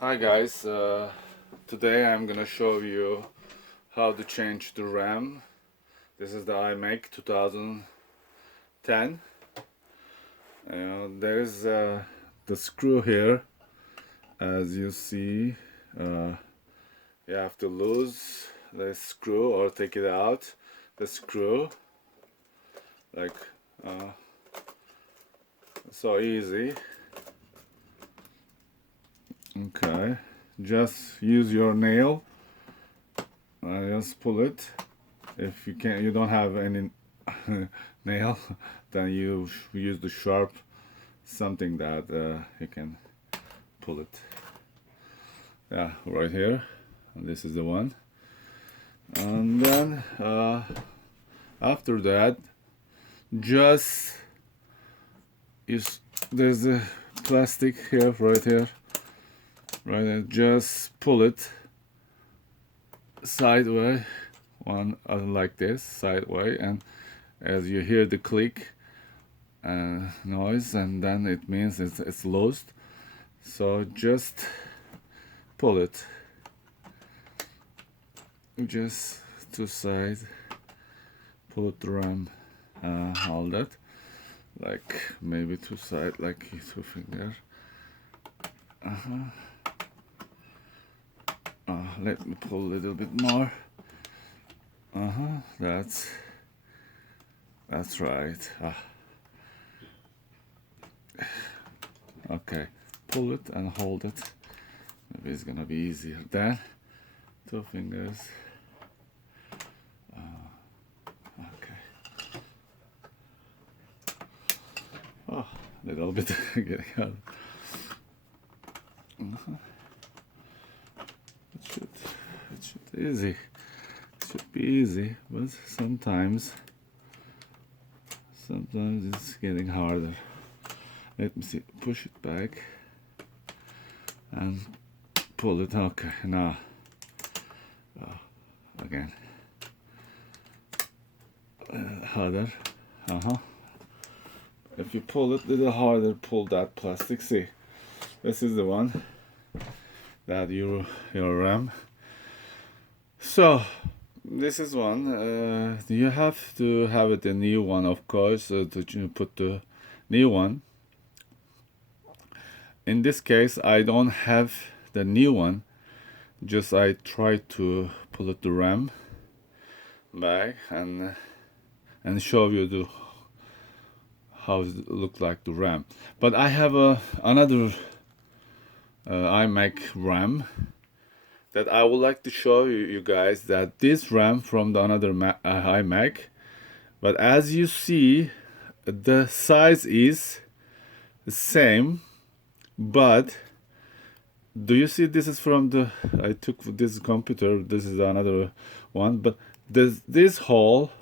Hi guys, today I'm gonna show you how to change the RAM. This is the iMac 2010. There's the screw here. As you see, you have to lose the screw or take it out. The screw, like so easy. Okay, just use your nail. Just pull it. If you don't have any nail, then you use the sharp something that you can pull it. Yeah, right here. And this is the one. And then after that, just there's a plastic here, right here, right there. Just pull it sideways, one like this, sideways, and as you hear the click noise, and then it means it's lost. So just pull it, just to side, pull it around, hold it, like maybe to side, like 2 finger. Let me pull a little bit more. That's right. Okay, pull it and hold it. Maybe it's gonna be easier then. 2 fingers. Okay. Oh, a little bit getting out. It should be easy. It should be easy, but sometimes it's getting harder. Let me see. Push it back and pull it. Okay, now again harder. If you pull it a little harder, pull that plastic. See, this is the one that your RAM. So this is one. You have to have it a new one, of course, to put the new one. In this case, I don't have the new one. Just I try to pull it the RAM back and show you how it look like the RAM. But I have another iMac RAM that I would like to show you guys, that this RAM from the another iMac, but as you see, the size is the same, but do you see this is from the I took this computer, this is another one, but this hole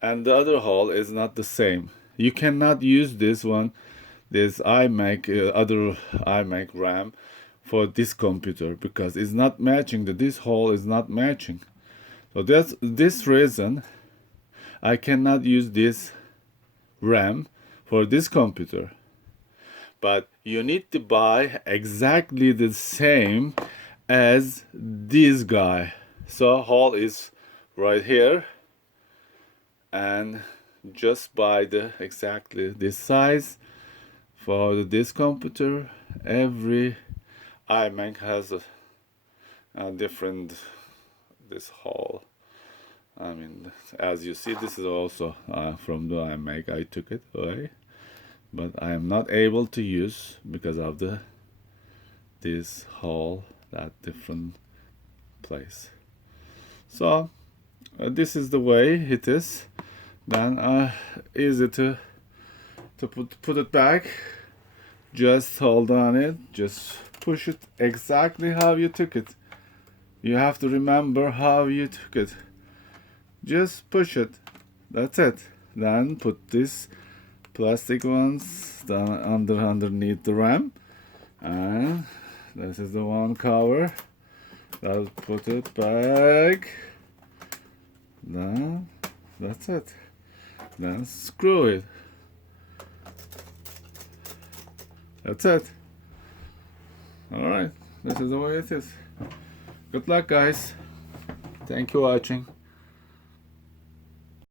and the other hole is not the same. You cannot use this one, this iMac, other iMac RAM for this computer, because it's not matching. This hole is not matching. So that's this reason I cannot use this RAM for this computer. But you need to buy exactly the same as this guy. So hole is right here, and just buy the exactly this size for this computer. Every iMac has a different this hole. I mean, as you see, this is also from the iMac. I took it away, but I am not able to use because of this hole, that different place. So this is the way it is. Then easy to put it back. Just hold on it, just push it exactly how you took it. You have to remember how you took it. Just push it. That's it. Then put this plastic ones down underneath the RAM, and this is the one cover. I'll put it back. Then that's it. Then screw it. That's it. All right. This is the way it is. Good luck, guys. Thank you for watching.